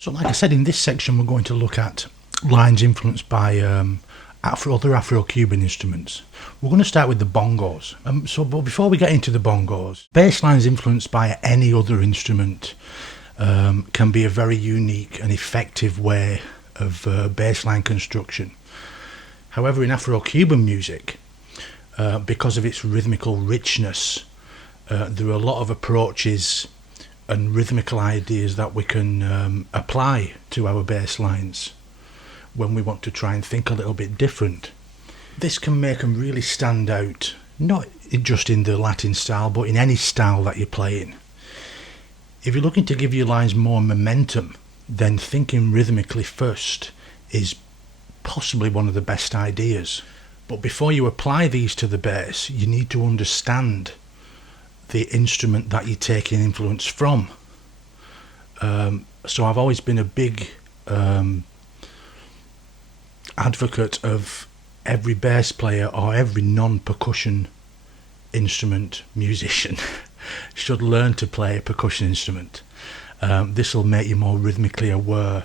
So like I said, in this section we're going to look at lines influenced by other Afro-Cuban instruments. We're going to start with the bongos. But before we get into the bongos, bass lines influenced by any other instrument can be a very unique and effective way of bass line construction. However, in Afro-Cuban music, because of its rhythmical richness, there are a lot of approaches and rhythmical ideas that we can apply to our bass lines when we want to try and think a little bit different. This can make them really stand out, not just in the Latin style, but in any style that you're playing. If you're looking to give your lines more momentum, then thinking rhythmically first is possibly one of the best ideas. But before you apply these to the bass, you need to understand the instrument that you're taking influence from. So I've always been a big advocate of every bass player or every non-percussion instrument musician should learn to play a percussion instrument. This will make you more rhythmically aware.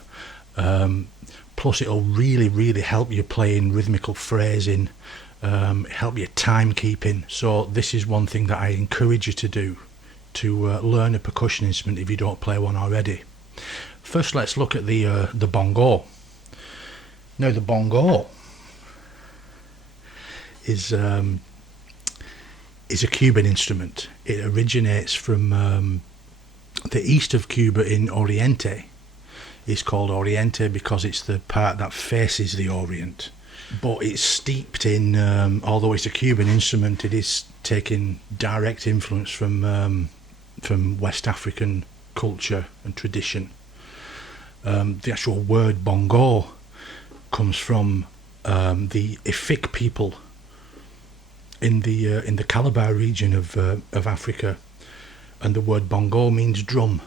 Plus it'll really help you playing rhythmical phrasing, help your timekeeping. So this is one thing that I encourage you to do, to learn a percussion instrument if you don't play one already. First, let's look at the bongo. Now the bongo is a Cuban instrument. It originates from the east of Cuba in Oriente. It's called Oriente because it's the part that faces the Orient. But it's steeped in, although it's a Cuban instrument, it is taking direct influence from West African culture and tradition. The actual word bongo comes from the Efik people in the Calabar region of Africa, and the word bongo means drum.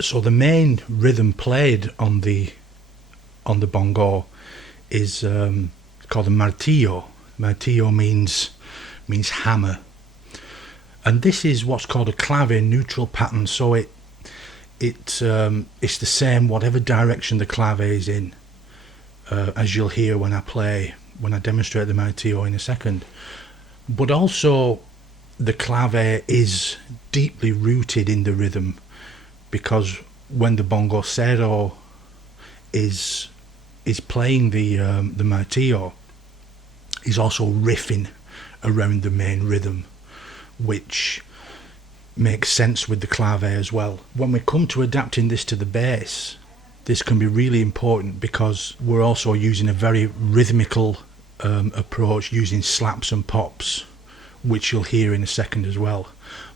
So the main rhythm played on the bongo is called the martillo. Martillo means hammer, and this is what's called a clave neutral pattern. So it's the same whatever direction the clave is in, as you'll hear when I demonstrate the martillo in a second. But also the clave is deeply rooted in the rhythm, because when the bongosero is playing the martillo, he's also riffing around the main rhythm, which makes sense with the clave as well. When we come to adapting this to the bass, this can be really important because we're also using a very rhythmical approach, using slaps and pops, which you'll hear in a second as well.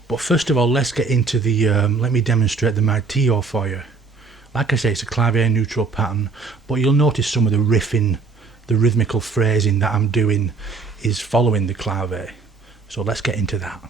But first of all, let's get into let me demonstrate the martillo for you. Like I say, it's a clave neutral pattern, but you'll notice some of the riffing, the rhythmical phrasing that I'm doing is following the clave. So let's get into that.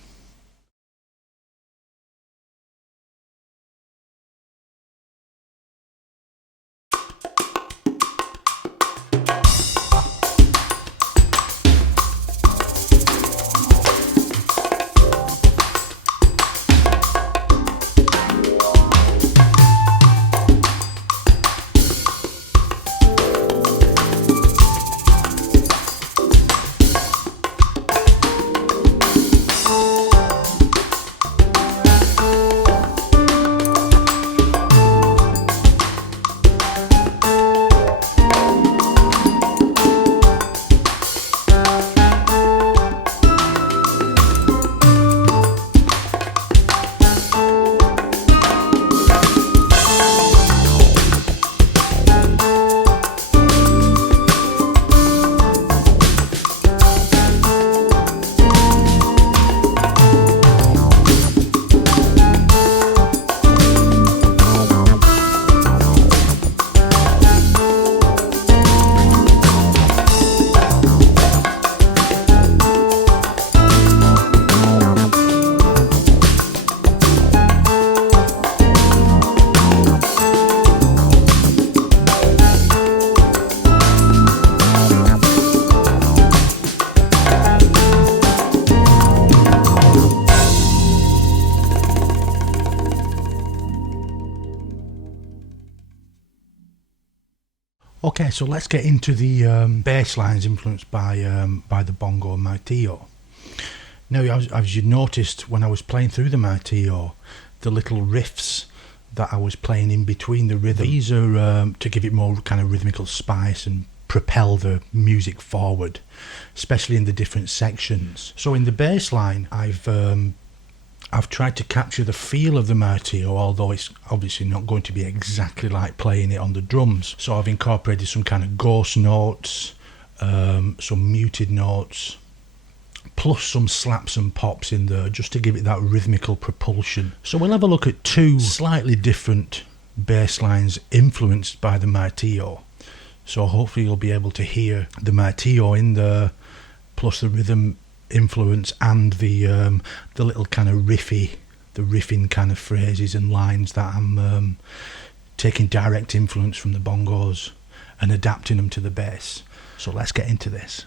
Okay, so let's get into the bass lines influenced by the Bongo Martillo. Now, as you noticed when I was playing through the Martillo, the little riffs that I was playing in between the rhythm, these are to give it more kind of rhythmical spice and propel the music forward, especially in the different sections. So in the bass line, I've tried to capture the feel of the Martillo, although it's obviously not going to be exactly like playing it on the drums. So I've incorporated some kind of ghost notes, some muted notes, plus some slaps and pops in there, just to give it that rhythmical propulsion. So we'll have a look at two slightly different bass lines influenced by the Martillo. So hopefully you'll be able to hear the Martillo in there, plus the rhythm influence and the little kind of riffing kind of phrases and lines that I'm taking direct influence from the bongos and adapting them to the bass. So let's get into this.